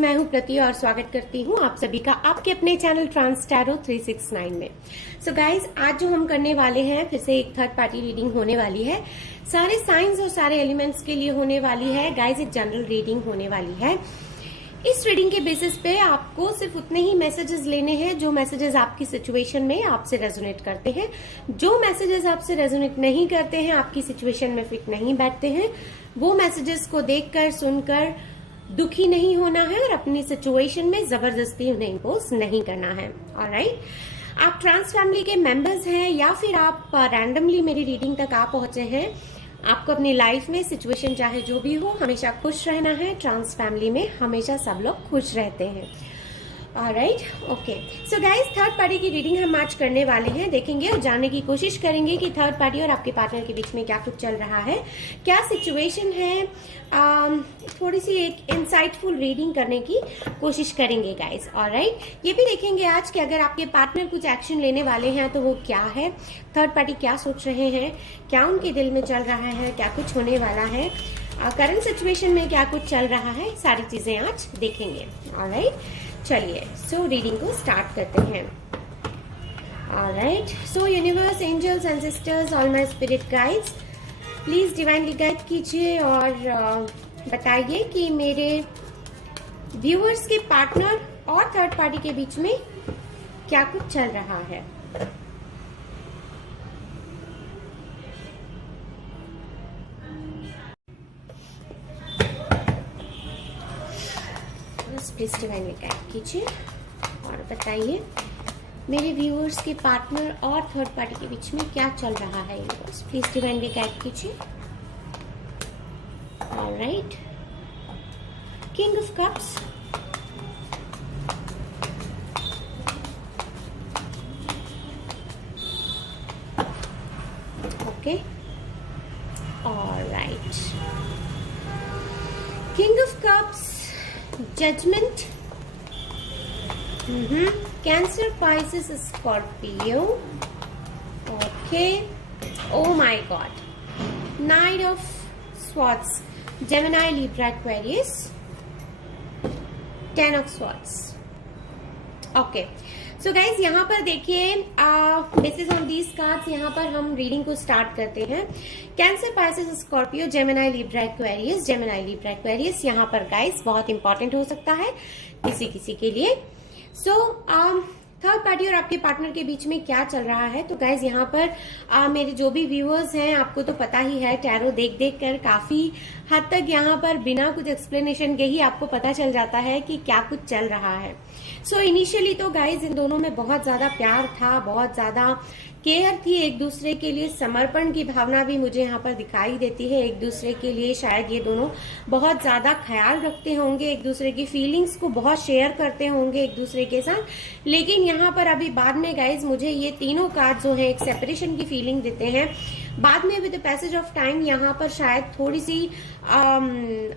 मैं हूं प्रति और स्वागत करती हूं आप सभी का आपके अपने चैनल ट्रांस टैरो 369 में। सो गाइज, आज जो हम करने वाले हैं फिर से एक थर्ड पार्टी रीडिंग होने वाली है। सारे साइंस और सारे एलिमेंट्स के लिए होने वाली है गाइज। एक जनरल रीडिंग होने वाली है। इस रीडिंग के बेसिस पे आपको सिर्फ उतने ही मैसेजेस लेने हैं जो मैसेजेस आपकी सिचुएशन में आपसे रेजोनेट करते हैं। जो मैसेजेस आपसे रेजोनेट नहीं करते हैं, आपकी सिचुएशन में फिट नहीं बैठते हैं, वो मैसेजेस को देखकर सुनकर दुखी नहीं होना है और अपनी सिचुएशन में जबरदस्ती उन्हें इम्पोज नहीं करना है। ऑलराइट, आप ट्रांस फैमिली के मेंबर्स हैं या फिर आप रैंडमली मेरी रीडिंग तक आ पहुंचे हैं, आपको अपनी लाइफ में सिचुएशन चाहे जो भी हो हमेशा खुश रहना है। ट्रांस फैमिली में हमेशा सब लोग खुश रहते हैं। Alright, okay. So guys, third party की रीडिंग हम आज करने वाले हैं। देखेंगे और जानने की कोशिश करेंगे कि थर्ड पार्टी और आपके पार्टनर के बीच में क्या कुछ चल रहा है, क्या सिचुएशन है। थोड़ी सी एक इंसाइटफुल रीडिंग करने की कोशिश करेंगे गाइस। ऑलराइट, ये भी देखेंगे आज कि अगर आपके पार्टनर कुछ एक्शन लेने वाले हैं तो वो क्या है, थर्ड पार्टी क्या सोच रहे हैं, क्या उनके दिल में चल रहा है, क्या कुछ होने वाला है, करंट सिचुएशन में क्या कुछ चल रहा है, सारी चीजें आज देखेंगे। ऑलराइट, चलिए सो रीडिंग को स्टार्ट करते हैं। Alright, so universe, angels and sisters, all my spirit guides, please divinely guide कीजिए और बताइए कि मेरे व्यूअर्स के पार्टनर और थर्ड पार्टी के बीच में क्या कुछ चल रहा है। प्लीज डिवाइनली गाइड कीजिए और बताइए मेरे व्यूअर्स के पार्टनर और थर्ड पार्टी के बीच में क्या चल रहा है। यूनिवर्स, प्लीज डिवाइनली गाइड कीजिए। Alright, king of cups, okay. Alright, king of cups, judgment, Cancer, Pisces, Scorpio, okay. Oh my God, Knight of Swords, Gemini, Libra, Aquarius, Ten of Swords, okay. So guys, यहाँ पर देखिए basis on these cards यहाँ पर हम reading को start करते हैं। Cancer, Pisces, Scorpio, Gemini, Libra, Aquarius, Gemini, Libra, Aquarius यहाँ पर गाइस बहुत इंपॉर्टेंट हो सकता है किसी किसी के लिए। सो थर्ड पार्टी और आपके पार्टनर के बीच में क्या चल रहा है। तो गाइज यहाँ पर मेरे जो भी व्यूअर्स हैं, आपको तो पता ही है, टैरो देख देख कर काफी हद तक यहाँ पर बिना कुछ एक्सप्लेनेशन के ही आपको पता चल जाता है कि क्या कुछ चल रहा है। सो इनिशियली तो गाइज इन दोनों में बहुत ज्यादा प्यार था, बहुत ज्यादा केयर थी, एक दूसरे के लिए समर्पण की भावना भी मुझे यहाँ पर दिखाई देती है। एक दूसरे के लिए शायद ये दोनों बहुत ज्यादा ख्याल रखते होंगे, एक दूसरे की फीलिंग्स को बहुत शेयर करते होंगे एक दूसरे के साथ। लेकिन यहाँ पर अभी बाद में गाइज मुझे ये तीनों कार्ड जो है एक सेपरेशन की फीलिंग देते हैं। बाद में with the passage of time यहाँ पर शायद थोड़ी सी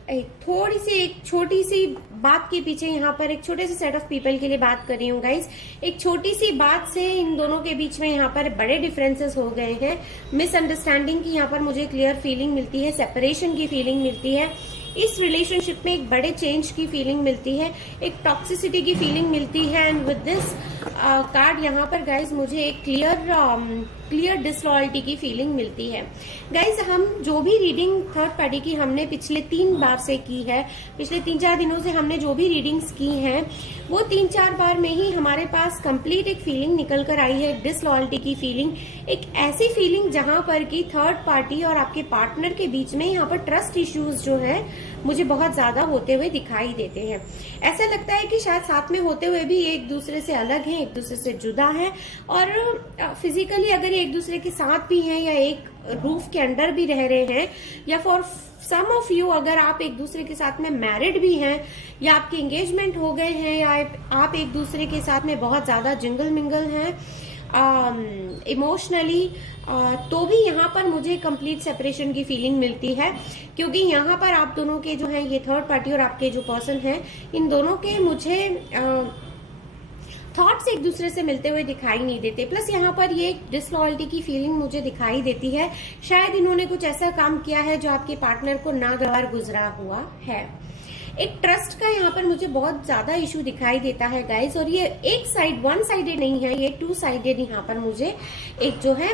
एक छोटी सी बात के पीछे यहाँ पर एक छोटे से सेट ऑफ पीपल के लिए बात कर रही हूँ गाइज। एक छोटी सी बात से इन दोनों के बीच में यहाँ पर बड़े डिफरेंसेस हो गए हैं। मिसअंडरस्टैंडिंग की यहाँ पर मुझे क्लियर फीलिंग मिलती है, सेपरेशन की फीलिंग मिलती है, इस रिलेशनशिप में एक बड़े चेंज की फीलिंग मिलती है, एक टॉक्सिसिटी की फीलिंग मिलती है। एंड विद दिस कार्ड यहाँ पर गाइज मुझे एक क्लियर डिसलॉयल्टी की फीलिंग मिलती है। गाइज, हम जो भी रीडिंग थर्ड पार्टी की हमने पिछले 3 बार से की है, पिछले 3-4 दिनों से हमने जो भी रीडिंग्स की हैं, वो 3-4 बार में ही हमारे पास कंप्लीट एक फीलिंग निकल कर आई है, डिसलॉयल्टी की फीलिंग। एक ऐसी फीलिंग जहां पर कि थर्ड पार्टी और आपके पार्टनर के बीच में यहाँ पर ट्रस्ट इश्यूज जो है मुझे बहुत ज्यादा होते हुए दिखाई देते हैं। ऐसा लगता है कि शायद साथ में होते हुए भी एक दूसरे से अलग हैं, एक दूसरे से जुदा हैं, और फिजिकली अगर एक दूसरे के साथ भी हैं या एक रूफ के अंडर भी रह रहे हैं, या फॉर सम ऑफ यू अगर आप एक दूसरे के साथ में मैरिड भी हैं या आपके एंगेजमेंट हो गए हैं या आप एक दूसरे के साथ में बहुत ज्यादा जिंगल मिंगल हैं इमोशनली, तो भी यहाँ पर मुझे कंप्लीट सेपरेशन की फीलिंग मिलती है। क्योंकि यहाँ पर आप दोनों के जो है ये थर्ड पार्टी और आपके जो पर्सन हैं, इन दोनों के मुझे थॉट्स एक दूसरे से मिलते हुए दिखाई नहीं देते। प्लस यहाँ पर ये डिसलॉयल्टी की फीलिंग मुझे दिखाई देती है। शायद इन्होंने कुछ ऐसा काम किया है जो आपके पार्टनर को नागवार गुजरा हुआ है। एक ट्रस्ट का यहाँ पर मुझे बहुत ज्यादा इशू दिखाई देता है गाइज, और ये एक साइड वन साइडेड नहीं है, ये टू साइडेड यहाँ पर मुझे एक जो है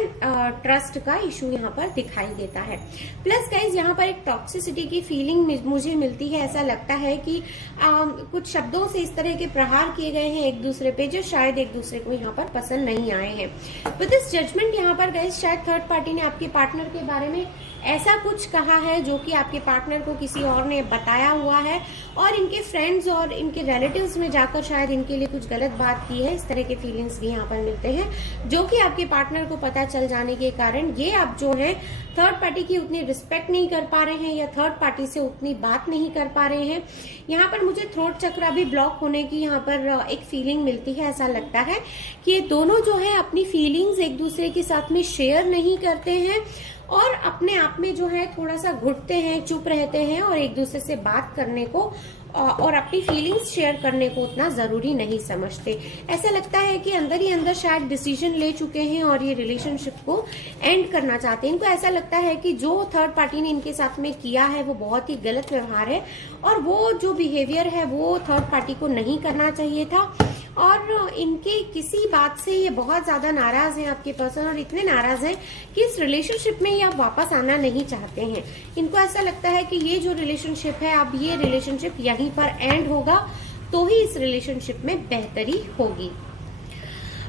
ट्रस्ट का इशू यहाँ पर दिखाई देता है। प्लस गाइज यहाँ पर एक टॉक्सिसिटी की फीलिंग मुझे मिलती है। ऐसा लगता है कि कुछ शब्दों से इस तरह के प्रहार किए गए हैं एक दूसरे पे जो शायद एक दूसरे को यहाँ पर पसंद नहीं आए हैं। विद दिस जजमेंट यहाँ पर गाइज शायद थर्ड पार्टी ने आपके पार्टनर के बारे में ऐसा कुछ कहा है जो कि आपके पार्टनर को किसी और ने बताया हुआ है, और इनके फ्रेंड्स और इनके रिलेटिव्स में जाकर शायद इनके लिए कुछ गलत बात की है। इस तरह के फीलिंग्स भी यहाँ पर मिलते हैं, जो कि आपके पार्टनर को पता चल जाने के कारण ये आप जो है थर्ड पार्टी की उतनी रिस्पेक्ट नहीं कर पा रहे हैं या थर्ड पार्टी से उतनी बात नहीं कर पा रहे हैं। यहाँ पर मुझे थ्रोट चक्र भी ब्लॉक होने की यहाँ पर एक फीलिंग मिलती है। ऐसा लगता है कि ये दोनों जो है अपनी फीलिंग्स एक दूसरे के साथ में शेयर नहीं करते हैं और अपने आप में जो है थोड़ा सा घुटते हैं, चुप रहते हैं और एक दूसरे से बात करने को और अपनी फीलिंग्स शेयर करने को उतना जरूरी नहीं समझते। ऐसा लगता है कि अंदर ही अंदर शायद डिसीजन ले चुके हैं और ये रिलेशनशिप को एंड करना चाहते हैं। इनको ऐसा लगता है कि जो थर्ड पार्टी ने इनके साथ में किया है वो बहुत ही गलत व्यवहार है और वो जो बिहेवियर है वो थर्ड पार्टी को नहीं करना चाहिए था, और इनके किसी बात से ये बहुत ज्यादा नाराज हैं आपके पर्सन, और इतने नाराज हैं कि इस रिलेशनशिप में ये आप वापस आना नहीं चाहते हैं। इनको ऐसा लगता है कि ये जो रिलेशनशिप है अब ये रिलेशनशिप यहीं पर एंड होगा तो ही इस रिलेशनशिप में बेहतरी होगी।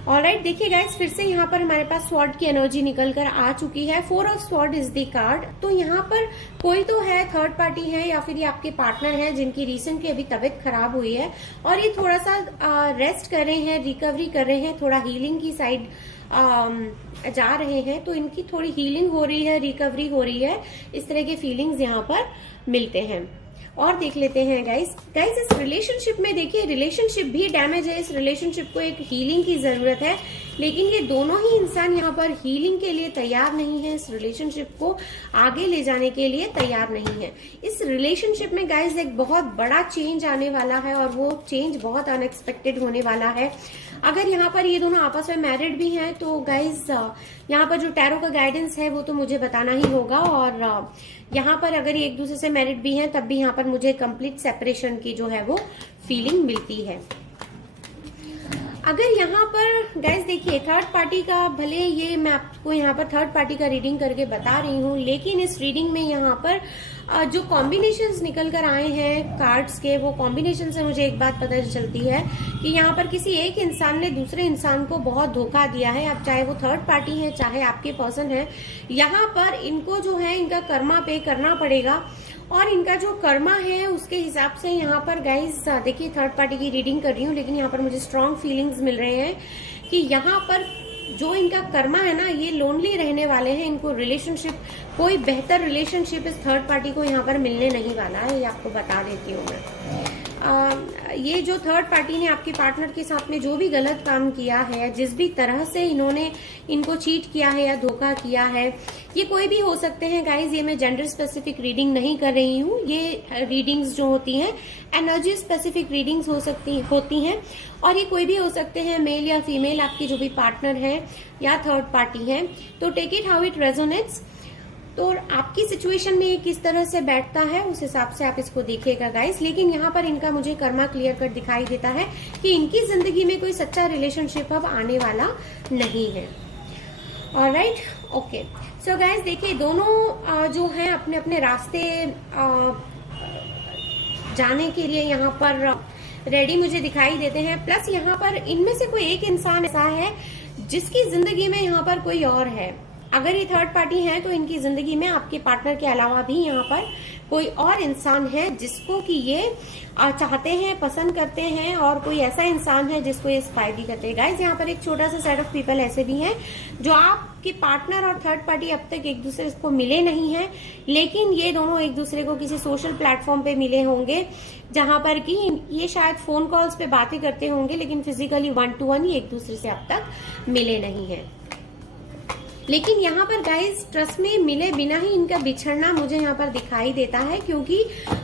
ऑलराइट, देखिए गाइस फिर से यहाँ पर हमारे पास स्वॉर्ड की एनर्जी निकल कर आ चुकी है। 4 of sword is the card. तो यहाँ पर कोई तो है, थर्ड पार्टी है या फिर ये आपके पार्टनर है जिनकी रिसेंटली अभी तबीयत खराब हुई है और ये थोड़ा सा रेस्ट कर रहे हैं, रिकवरी कर रहे हैं, थोड़ा हीलिंग की साइड जा रहे हैं। तो इनकी थोड़ी हीलिंग हो रही है, रिकवरी हो रही है, इस तरह के फीलिंग्स यहाँ पर मिलते हैं। और देख लेते हैं गाइस इस रिलेशनशिप में देखिए रिलेशनशिप भी डैमेज है, इस रिलेशनशिप को एक हीलिंग की जरूरत है, लेकिन ये दोनों ही इंसान यहाँ पर हीलिंग के लिए तैयार नहीं है, इस रिलेशनशिप को आगे ले जाने के लिए तैयार नहीं है। इस रिलेशनशिप में गाइस एक बहुत बड़ा चेंज आने वाला है और वो चेंज बहुत अनएक्सपेक्टेड होने वाला है। अगर यहाँ पर ये दोनों आपस में मैरिड भी हैं तो गाइस यहाँ पर जो टैरो का गाइडेंस है वो तो मुझे बताना ही होगा, और यहाँ पर अगर ये एक दूसरे से मैरिड भी हैं तब भी यहाँ पर मुझे कंप्लीट सेपरेशन की जो है वो फीलिंग मिलती है। अगर यहाँ पर गाइस देखिए थर्ड पार्टी का, भले ये मैं आपको यहाँ पर थर्ड पार्टी का रीडिंग करके बता रही हूँ, लेकिन इस रीडिंग में यहाँ पर जो कॉम्बिनेशंस निकल कर आए हैं कार्ड्स के, वो कॉम्बिनेशन से मुझे एक बात पता चलती है कि यहाँ पर किसी एक इंसान ने दूसरे इंसान को बहुत धोखा दिया है। अब चाहे वो थर्ड पार्टी है चाहे आपके पर्सन है, यहाँ पर इनको जो है इनका कर्मा पे करना पड़ेगा, और इनका जो कर्मा है उसके हिसाब से यहाँ पर गाइस देखिए थर्ड पार्टी की रीडिंग कर रही हूँ, लेकिन यहाँ पर मुझे स्ट्रॉन्ग फीलिंग्स मिल रहे हैं कि यहाँ पर जो इनका कर्मा है ना ये लोनली रहने वाले हैं। इनको रिलेशनशिप, कोई बेहतर रिलेशनशिप इस थर्ड पार्टी को यहाँ पर मिलने नहीं वाला है, ये आपको बता देती हूँ मैं। ये जो थर्ड पार्टी ने आपके पार्टनर के साथ में जो भी गलत काम किया है, जिस भी तरह से इन्होंने इनको चीट किया है या धोखा किया है, ये कोई भी हो सकते हैं गाइज। ये मैं जेंडर स्पेसिफिक रीडिंग नहीं कर रही हूँ, ये रीडिंग्स जो होती हैं एनर्जी स्पेसिफिक रीडिंग्स होती हैं और ये कोई भी हो सकते हैं, मेल या फीमेल, आपके जो भी पार्टनर है या थर्ड पार्टी है। तो take it how it resonates. तो आपकी सिचुएशन में ये किस तरह से बैठता है उस हिसाब से आप इसको देखिएगा गाइस। लेकिन यहाँ पर इनका मुझे कर्मा क्लियर कट दिखाई देता है कि इनकी जिंदगी में कोई सच्चा रिलेशनशिप अब आने वाला नहीं है। Alright, okay. सो गाइस देखिए दोनों जो हैं अपने अपने रास्ते जाने के लिए यहाँ पर रेडी मुझे दिखाई देते हैं। प्लस यहाँ पर इनमें से कोई एक इंसान ऐसा है जिसकी जिंदगी में यहाँ पर कोई और है। अगर ये थर्ड पार्टी है तो इनकी जिंदगी में आपके पार्टनर के अलावा भी यहाँ पर कोई और इंसान है जिसको कि ये चाहते हैं, पसंद करते हैं, और कोई ऐसा इंसान है जिसको ये स्पाइडी करते हैं। गाइस यहाँ पर एक छोटा सा सेट ऑफ पीपल ऐसे भी हैं जो आपके पार्टनर और थर्ड पार्टी अब तक एक दूसरे को मिले नहीं हैं, लेकिन ये दोनों एक दूसरे को किसी सोशल प्लेटफॉर्म पे मिले होंगे जहां पर कि ये शायद फोन कॉल्स पे बातें करते होंगे, लेकिन फिजिकली 1-to-1 ही एक दूसरे से अब तक मिले नहीं है। लेकिन यहाँ पर गाइस ट्रस्ट में मिले बिना ही इनका बिछड़ना मुझे यहाँ पर दिखाई देता है, क्योंकि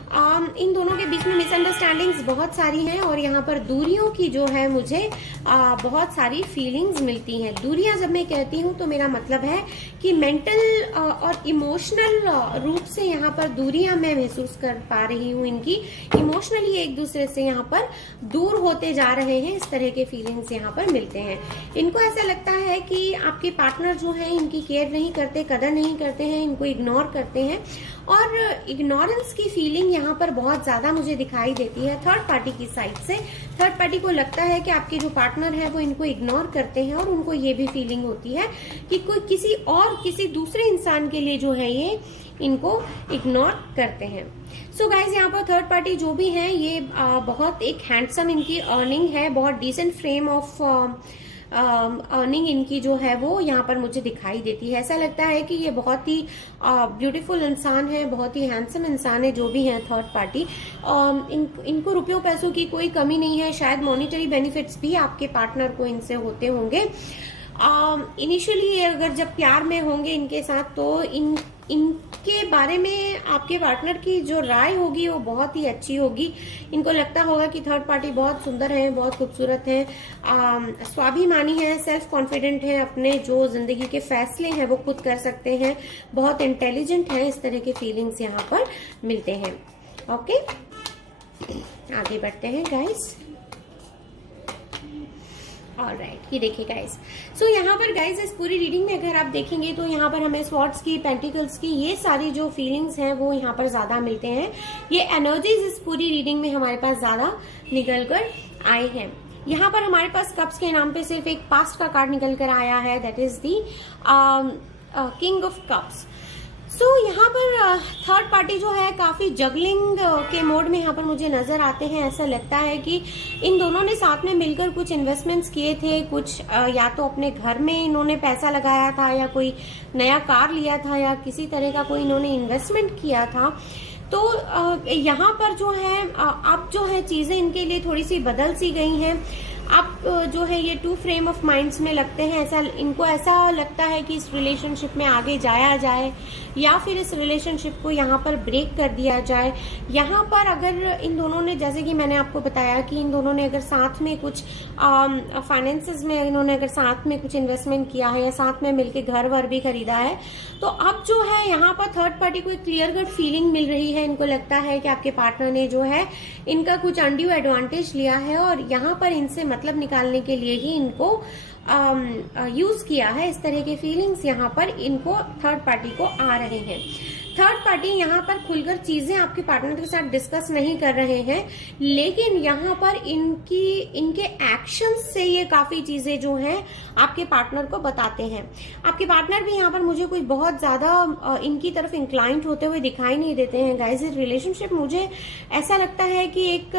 इन दोनों के बीच में मिसअंडरस्टैंडिंग्स बहुत सारी हैं और यहाँ पर दूरियों की जो है मुझे बहुत सारी फीलिंग्स मिलती हैं। दूरियां जब मैं कहती हूँ तो मेरा मतलब है कि मेंटल और इमोशनल रूप से यहाँ पर दूरियां मैं महसूस कर पा रही हूँ। इनकी इमोशनली एक दूसरे से यहाँ पर दूर होते जा रहे हैं, इस तरह के फीलिंग्स यहाँ पर मिलते हैं। इनको ऐसा लगता है कि आपके पार्टनर जो है इनकी केयर नहीं करते, कदर नहीं करते हैं, इनको इग्नोर करते हैं और इग्नोरेंस की फीलिंग यहाँ पर बहुत ज्यादा मुझे दिखाई देती है थर्ड पार्टी की साइड से। थर्ड पार्टी को लगता है कि आपके जो पार्टनर है वो इनको इग्नोर करते हैं और उनको ये भी फीलिंग होती है कि कोई किसी दूसरे इंसान के लिए जो है ये इनको इग्नोर करते हैं। सो गाइज यहाँ पर थर्ड पार्टी जो भी है ये बहुत एक हैंडसम इनकी अर्निंग है, बहुत डिसेंट फ्रेम ऑफ अर्निंग इनकी जो है वो यहाँ पर मुझे दिखाई देती है। ऐसा लगता है कि ये बहुत ही ब्यूटीफुल इंसान है, बहुत ही हैंडसम इंसान है जो भी है थर्ड पार्टी। इनको रुपयों पैसों की कोई कमी नहीं है, शायद मॉनिटरी बेनिफिट्स भी आपके पार्टनर को इनसे होते होंगे। इनिशियली अगर जब प्यार में होंगे इनके साथ तो इनके बारे में आपके पार्टनर की जो राय होगी वो बहुत ही अच्छी होगी। इनको लगता होगा कि थर्ड पार्टी बहुत सुंदर है, बहुत खूबसूरत है, स्वाभिमानी है, सेल्फ कॉन्फिडेंट है, अपने जो जिंदगी के फैसले हैं वो खुद कर सकते हैं, बहुत इंटेलिजेंट है, इस तरह के फीलिंग्स यहाँ पर मिलते हैं। ओके, आगे बढ़ते हैं गाइस। ऑलराइट, ये देखिए गाइस। सो यहाँ पर गाइस इस पूरी रीडिंग में अगर आप देखेंगे तो यहाँ पर हमें स्वॉर्ड्स की, पेंटिकल्स की, ये सारी जो फीलिंग्स हैं वो यहाँ पर ज्यादा मिलते हैं। ये एनर्जीज इस पूरी रीडिंग में हमारे पास ज्यादा निकल कर आए हैं। यहाँ पर हमारे पास कप्स के नाम पे सिर्फ एक पास्ट का कार्ड निकल कर आया है, that is the king of cups. So यहाँ पर थर्ड पार्टी जो है काफी जगलिंग के मोड में यहाँ पर मुझे नजर आते हैं। ऐसा लगता है कि इन दोनों ने साथ में मिलकर कुछ इन्वेस्टमेंट्स किए थे, कुछ या तो अपने घर में इन्होंने पैसा लगाया था या कोई नया कार लिया था या किसी तरह का कोई इन्होंने इन्वेस्टमेंट किया था। तो यहाँ पर जो है अब जो है चीजें इनके लिए थोड़ी सी बदल सी गई हैं। आप जो है ये टू फ्रेम ऑफ माइंड्स में लगते हैं। इनको ऐसा लगता है कि इस रिलेशनशिप में आगे जाया जाए या फिर इस रिलेशनशिप को यहाँ पर ब्रेक कर दिया जाए। यहाँ पर अगर इन दोनों ने, जैसे कि मैंने आपको बताया कि इन दोनों ने अगर साथ में कुछ फाइनेंसेस में इन्होंने अगर साथ में कुछ इन्वेस्टमेंट किया है या साथ में मिलकर घर वर भी खरीदा है, तो अब जो है यहाँ पर थर्ड पार्टी को एक क्लियर कट फीलिंग मिल रही है। इनको लगता है कि आपके पार्टनर ने जो है इनका कुछ अनड्यू एडवांटेज लिया है और यहाँ पर इनसे मतलब निकालने के लिए ही इनको यूज किया है। इस तरह के फीलिंग्स यहाँ पर इनको थर्ड पार्टी को आ रहे हैं। थर्ड पार्टी यहाँ पर खुलकर चीजें आपके पार्टनर के साथ डिस्कस नहीं कर रहे हैं, लेकिन यहाँ पर इनके एक्शंस से ये काफी चीजें जो हैं आपके पार्टनर को बताते हैं। आपके पार्टनर भी यहाँ पर मुझे कोई बहुत ज्यादा इनकी तरफ इंक्लाइंट होते हुए दिखाई नहीं देते हैं गाइस। इस रिलेशनशिप मुझे ऐसा लगता है कि एक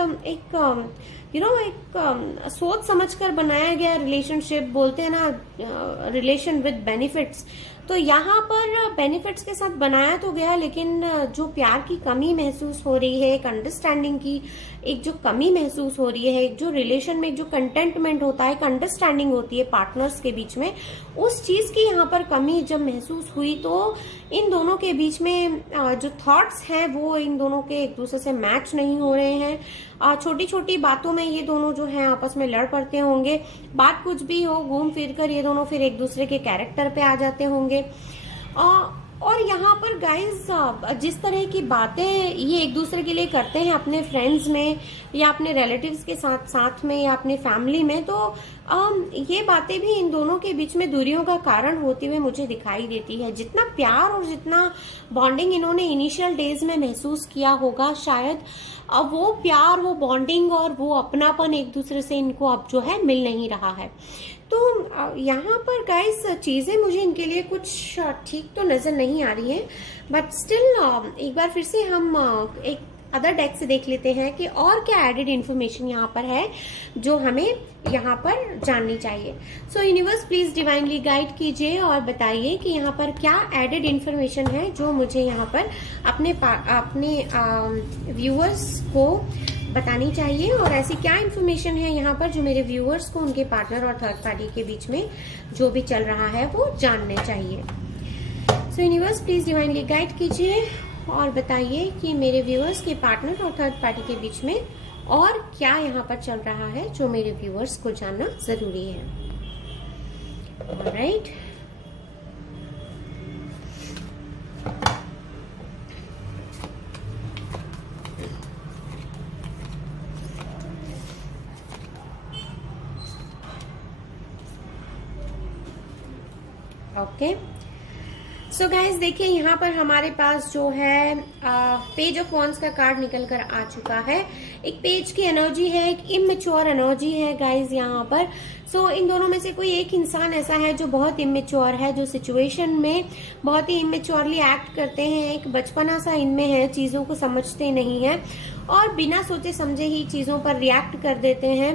सोच समझकर बनाया गया रिलेशनशिप, बोलते हैं ना रिलेशन विद बेनिफिट्स। तो यहाँ पर बेनिफिट्स के साथ बनाया तो गया, लेकिन जो प्यार की कमी महसूस हो रही है, एक अंडरस्टैंडिंग की एक जो कमी महसूस हो रही है, एक जो रिलेशन में एक जो कंटेंटमेंट होता है, एक अंडरस्टैंडिंग होती है पार्टनर्स के बीच में, उस चीज की यहाँ पर कमी जब महसूस हुई तो इन दोनों के बीच में जो थॉट्स हैं वो इन दोनों के एक दूसरे से मैच नहीं हो रहे हैं। छोटी छोटी बातों में ये दोनों जो हैं आपस में लड़ पड़ते होंगे। बात कुछ भी हो, घूम फिर कर ये दोनों फिर एक दूसरे के कैरेक्टर पे आ जाते होंगे। और यहाँ पर गाइज जिस तरह की बातें ये एक दूसरे के लिए करते हैं अपने फ्रेंड्स में या अपने रिलेटिव्स के साथ में या अपने फैमिली में, तो ये बातें भी इन दोनों के बीच में दूरियों का कारण होती हुए मुझे दिखाई देती है। जितना प्यार और जितना बॉन्डिंग इन्होंने इनिशियल डेज में महसूस किया होगा, शायद अब वो प्यार, वो बॉन्डिंग और वो अपनापन एक दूसरे से इनको अब जो है मिल नहीं रहा है। तो यहाँ पर गाइस चीजें मुझे इनके लिए कुछ ठीक तो नजर नहीं आ रही है, बट स्टिल एक बार फिर से हम एक अदर डेक से देख लेते हैं कि और क्या एडेड इन्फॉर्मेशन यहाँ पर है जो हमें यहाँ पर जाननी चाहिए। सो यूनिवर्स प्लीज डिवाइनली गाइड कीजिए और बताइए कि यहाँ पर क्या एडेड इन्फॉर्मेशन है जो मुझे यहाँ पर अपने व्यूअर्स को बतानी चाहिए, और ऐसी क्या इन्फॉर्मेशन है यहाँ पर जो मेरे व्यूअर्स को उनके पार्टनर और थर्ड पार्टी के बीच में जो भी चल रहा है वो जानने चाहिए। सो यूनिवर्स प्लीज डिवाइनली गाइड कीजिए और बताइए कि मेरे व्यूअर्स के पार्टनर और थर्ड पार्टी के बीच में और क्या यहाँ पर चल रहा है जो मेरे व्यूअर्स को जानना जरूरी है। Alright, okay. सो गाइज देखिए, यहाँ पर हमारे पास जो है पेज ऑफ वॉन्ड्स का कार्ड निकल कर आ चुका है। एक पेज की एनर्जी है, एक इमेच्योर एनर्जी है गाइज यहाँ पर। सो इन दोनों में से कोई एक इंसान ऐसा है जो बहुत इमेच्योर है, जो सिचुएशन में बहुत ही इमेच्योरली एक्ट करते हैं। एक बचपना सा इनमें है, चीजों को समझते नहीं है और बिना सोचे समझे ही चीजों पर रिएक्ट कर देते हैं,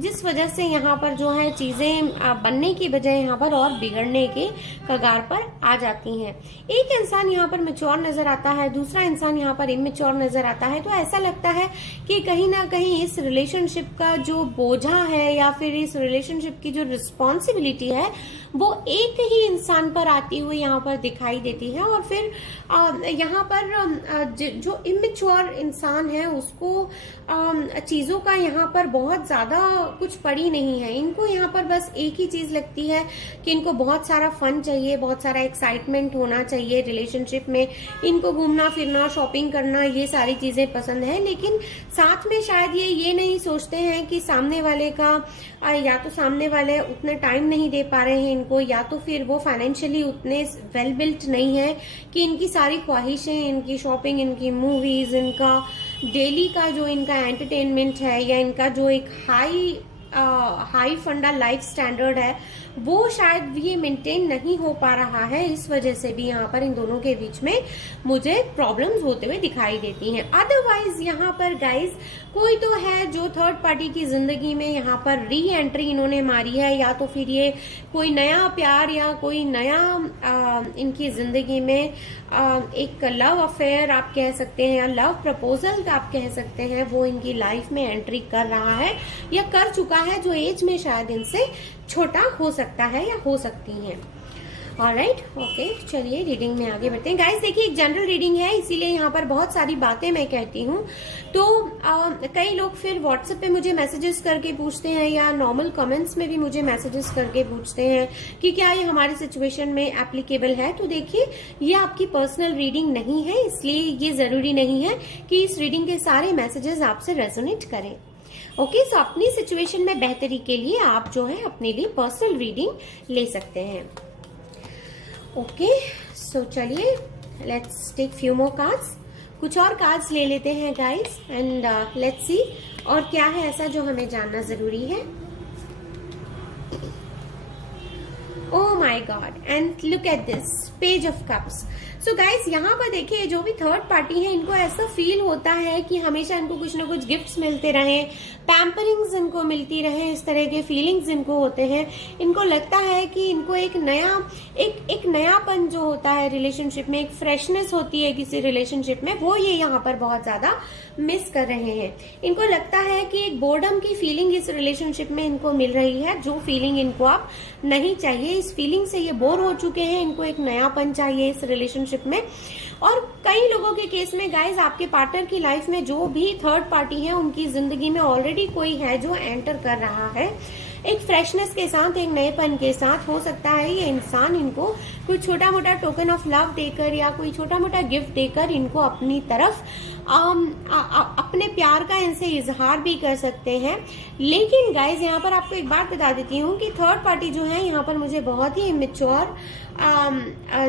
जिस वजह से यहाँ पर जो है चीजें बनने की बजाय यहाँ पर और बिगड़ने के कगार पर आ जाती हैं। एक इंसान यहाँ पर मैच्योर नजर आता है, दूसरा इंसान यहाँ पर इमेच्योर नजर आता है। तो ऐसा लगता है कि कहीं ना कहीं इस रिलेशनशिप का जो बोझा है या फिर इस रिलेशनशिप की जो रिस्पॉन्सिबिलिटी है वो एक ही इंसान पर आती हुई यहाँ पर दिखाई देती है। और फिर यहाँ पर जो इमेच्योर इंसान है उसको चीजों का यहाँ पर बहुत ज्यादा कुछ पड़ी नहीं है। इनको यहाँ पर बस एक ही चीज लगती है कि इनको बहुत सारा फन चाहिए, बहुत सारा एक्साइटमेंट होना चाहिए रिलेशनशिप में। इनको घूमना फिरना, शॉपिंग करना, ये सारी चीजें पसंद है। लेकिन साथ में शायद ये नहीं सोचते हैं कि सामने वाले का या तो सामने वाले उतने टाइम नहीं दे पा रहे हैं इनको, या तो फिर वो फाइनेंशियली उतने वेल बिल्ट नहीं है कि इनकी सारी ख्वाहिशें, इनकी शॉपिंग, इनकी मूवीज, इनका डेली का जो इनका एंटरटेनमेंट है या इनका जो एक हाई फंडा लाइफ स्टैंडर्ड है वो शायद ये मेंटेन नहीं हो पा रहा है। इस वजह से भी यहाँ पर इन दोनों के बीच में मुझे प्रॉब्लम्स होते हुए दिखाई देती हैं। अदरवाइज यहाँ पर गाइज कोई तो है जो थर्ड पार्टी की जिंदगी में यहाँ पर री एंट्री इन्होंने मारी है, या तो फिर ये कोई नया प्यार या कोई नया इनकी जिंदगी में एक लव अफेयर आप कह सकते हैं या लव प्रपोजल आप कह सकते हैं, वो इनकी लाइफ में एंट्री कर रहा है या कर चुका है, जो एज में शायद इनसे छोटा हो सकता है या हो सकती हैं। ऑलराइट, ओके, चलिए रीडिंग में आगे बढ़ते हैं। गाइस देखिए, एक जनरल रीडिंग है, इसीलिए यहाँ पर बहुत सारी बातें मैं कहती हूँ। तो कई लोग फिर व्हाट्सएप पे मुझे मैसेजेस करके पूछते हैं या नॉर्मल कमेंट्स में भी मुझे मैसेजेस करके पूछते हैं कि क्या ये हमारी सिचुएशन में एप्लीकेबल है। तो देखिए, ये आपकी पर्सनल रीडिंग नहीं है, इसलिए ये जरूरी नहीं है कि इस रीडिंग के सारे मैसेजेस आपसे रेजोनेट करें। ओके, सो अपनी सिचुएशन में बेहतरी के लिए आप जो है अपने लिए पर्सनल रीडिंग ले सकते हैं। ओके, सो चलिए let's take few more cards. कुछ और कार्ड्स ले लेते हैं गाइस एंड लेट्स सी और क्या है ऐसा जो हमें जानना जरूरी है। Oh my God, and look at this page of cups. So guys यहाँ पर देखिए, जो भी थर्ड पार्टी है इनको ऐसा फील होता है कि हमेशा इनको कुछ ना कुछ गिफ्ट्स मिलते रहे, पैम्परिंग्स इनको मिलती रहे, इस तरह के फीलिंग्स इनको होते हैं। इनको लगता है कि इनको एक नयापन जो होता है रिलेशनशिप में, एक फ्रेशनेस होती है किसी रिलेशनशिप में, वो ये यहाँ पर बहुत ज्यादा मिस कर रहे हैं। इनको लगता है कि एक बोर्डम की फीलिंग इस रिलेशनशिप में इनको मिल रही है, जो फीलिंग इनको अब नहीं चाहिए। इस फीलिंग से ये बोर हो चुके हैं, इनको एक नयापन चाहिए इस रिलेशनशिप में। और कई लोगों के केस में गाइज, आपके पार्टनर की लाइफ में जो भी थर्ड पार्टी है उनकी जिंदगी में ऑलरेडी कोई है जो एंटर कर रहा है एक फ्रेशनेस के साथ, एक नएपन के साथ। हो सकता है ये इंसान इनको कोई छोटा मोटा टोकन ऑफ लव देकर या कोई छोटा मोटा गिफ्ट देकर इनको अपनी तरफ अपने प्यार का इनसे इजहार भी कर सकते हैं। लेकिन गाइज यहाँ पर आपको एक बात बता देती हूँ कि थर्ड पार्टी जो है यहाँ पर मुझे बहुत ही इमेच्योर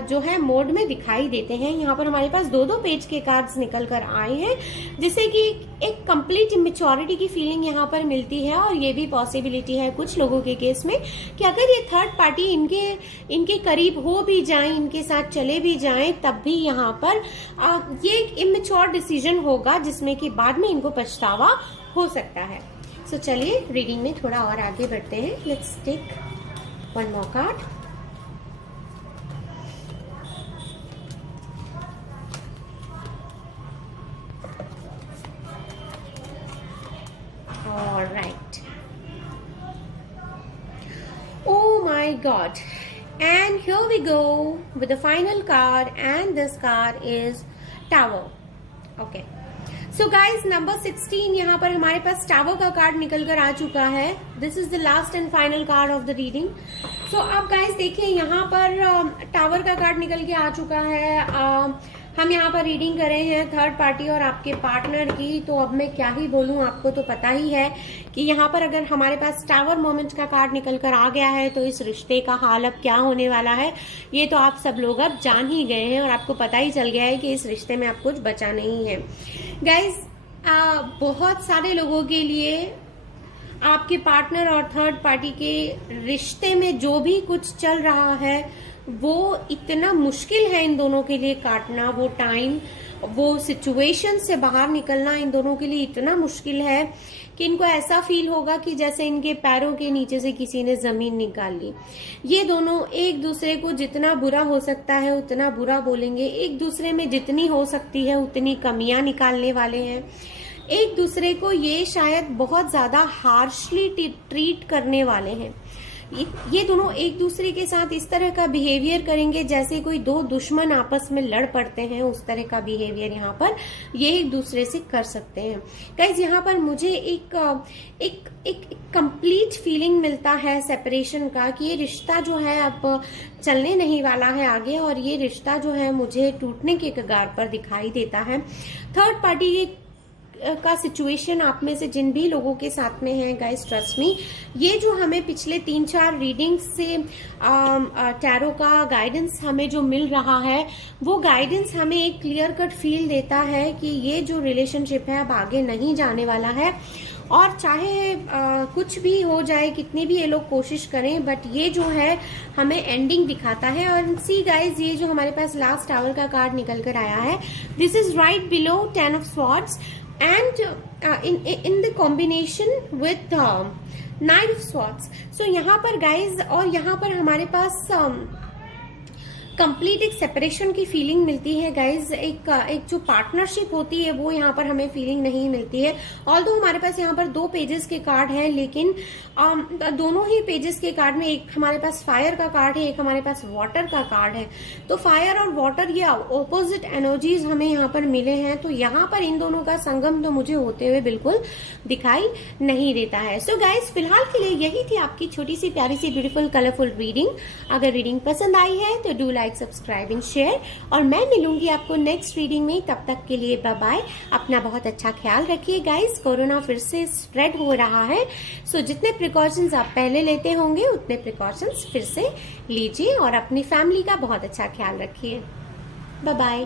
जो है मोड में दिखाई देते हैं। यहाँ पर हमारे पास दो पेज के कार्ड्स निकल कर आए हैं, जिससे कि एक कंप्लीट इमेच्योरिटी की फीलिंग यहाँ पर मिलती है। और ये भी पॉसिबिलिटी है कुछ लोगों के केस में कि अगर ये थर्ड पार्टी इनके करीब हो भी जाए, इनके साथ चले भी जाए, तब भी यहाँ पर ये एक इमेच्योर डिसीजन होगा जिसमें कि बाद में इनको पछतावा हो सकता है। सो चलिए रीडिंग में थोड़ा और आगे बढ़ते हैं। Let's take one more card. All right. Oh my God. And here we go with the final card, and this card is Tower. Okay. So guys, number 16 यहाँ पर हमारे पास टावर का कार्ड निकल कर आ चुका है. This is the last and final card of the reading. So आप guys देखिए यहाँ पर टावर का कार्ड निकल के आ चुका है. हम यहाँ पर रीडिंग कर रहे हैं थर्ड पार्टी और आपके पार्टनर की. तो अब मैं क्या ही बोलूं, आपको तो पता ही है कि यहाँ पर अगर हमारे पास टावर मोमेंट का कार्ड निकल कर आ गया है तो इस रिश्ते का हाल अब क्या होने वाला है ये तो आप सब लोग अब जान ही गए हैं और आपको पता ही चल गया है कि इस रिश्ते में अब कुछ बचा नहीं है. गाइज, बहुत सारे लोगों के लिए आपके पार्टनर और थर्ड पार्टी के रिश्ते में जो भी कुछ चल रहा है वो इतना मुश्किल है इन दोनों के लिए काटना. वो टाइम, वो सिचुएशन से बाहर निकलना इन दोनों के लिए इतना मुश्किल है कि इनको ऐसा फील होगा कि जैसे इनके पैरों के नीचे से किसी ने जमीन निकाल ली. ये दोनों एक दूसरे को जितना बुरा हो सकता है उतना बुरा बोलेंगे. एक दूसरे में जितनी हो सकती है उतनी कमियां निकालने वाले हैं. एक दूसरे को ये शायद बहुत ज्यादा हार्शली ट्रीट करने वाले हैं. ये दोनों एक दूसरे के साथ इस तरह का बिहेवियर करेंगे जैसे कोई दो दुश्मन आपस में लड़ पड़ते हैं. उस तरह का बिहेवियर यहाँ पर ये एक दूसरे से कर सकते हैं. गाइज, यहाँ पर मुझे एक कंप्लीट फीलिंग मिलता है सेपरेशन का कि ये रिश्ता जो है अब चलने नहीं वाला है आगे और ये रिश्ता जो है मुझे टूटने के कगार पर दिखाई देता है. थर्ड पार्टी का सिचुएशन आप में से जिन भी लोगों के साथ में है, गाइस ट्रस्ट मी, ये जो हमें पिछले 3-4 रीडिंग्स से टैरो का गाइडेंस हमें जो मिल रहा है वो गाइडेंस हमें एक क्लियर कट फील देता है कि ये जो रिलेशनशिप है अब आगे नहीं जाने वाला है. और चाहे कुछ भी हो जाए, कितनी भी ये लोग कोशिश करें, बट ये जो है हमें एंडिंग दिखाता है. और सी गाइज, ये जो हमारे पास लास्ट टावर का कार्ड निकल कर आया है, this is right below 10 of Swords and in the combination with Knight of Swords. So यहाँ पर गाइज, और यहाँ पर हमारे पास कंप्लीट एक सेपरेशन की फीलिंग मिलती है गाइज. एक जो पार्टनरशिप होती है वो यहाँ पर हमें फीलिंग नहीं मिलती है. ऑल्दो हमारे पास यहाँ पर 2 पेजेस के कार्ड हैं, लेकिन दोनों ही पेजेस के कार्ड में एक हमारे पास फायर का कार्ड है, एक हमारे पास वाटर का कार्ड है. तो फायर और वाटर ये ऑपोजिट एनर्जीज हमें यहाँ पर मिले हैं. तो यहाँ पर इन दोनों का संगम तो मुझे होते हुए बिल्कुल दिखाई नहीं देता है. सो गाइज, फिलहाल के लिए यही थी आपकी छोटी सी प्यारी सी ब्यूटीफुल कलरफुल रीडिंग. अगर रीडिंग पसंद आई है तो do like, subscribe and share. और मैं मिलूंगी आपको नेक्स्ट रीडिंग में. तब तक के लिए बाय बाय. अपना बहुत अच्छा ख्याल रखिए गाइस. कोरोना फिर से स्प्रेड हो रहा है, सो जितने प्रिकॉशंस आप पहले लेते होंगे उतने प्रिकॉशंस फिर से लीजिए और अपनी फैमिली का बहुत अच्छा ख्याल रखिए. Bye bye.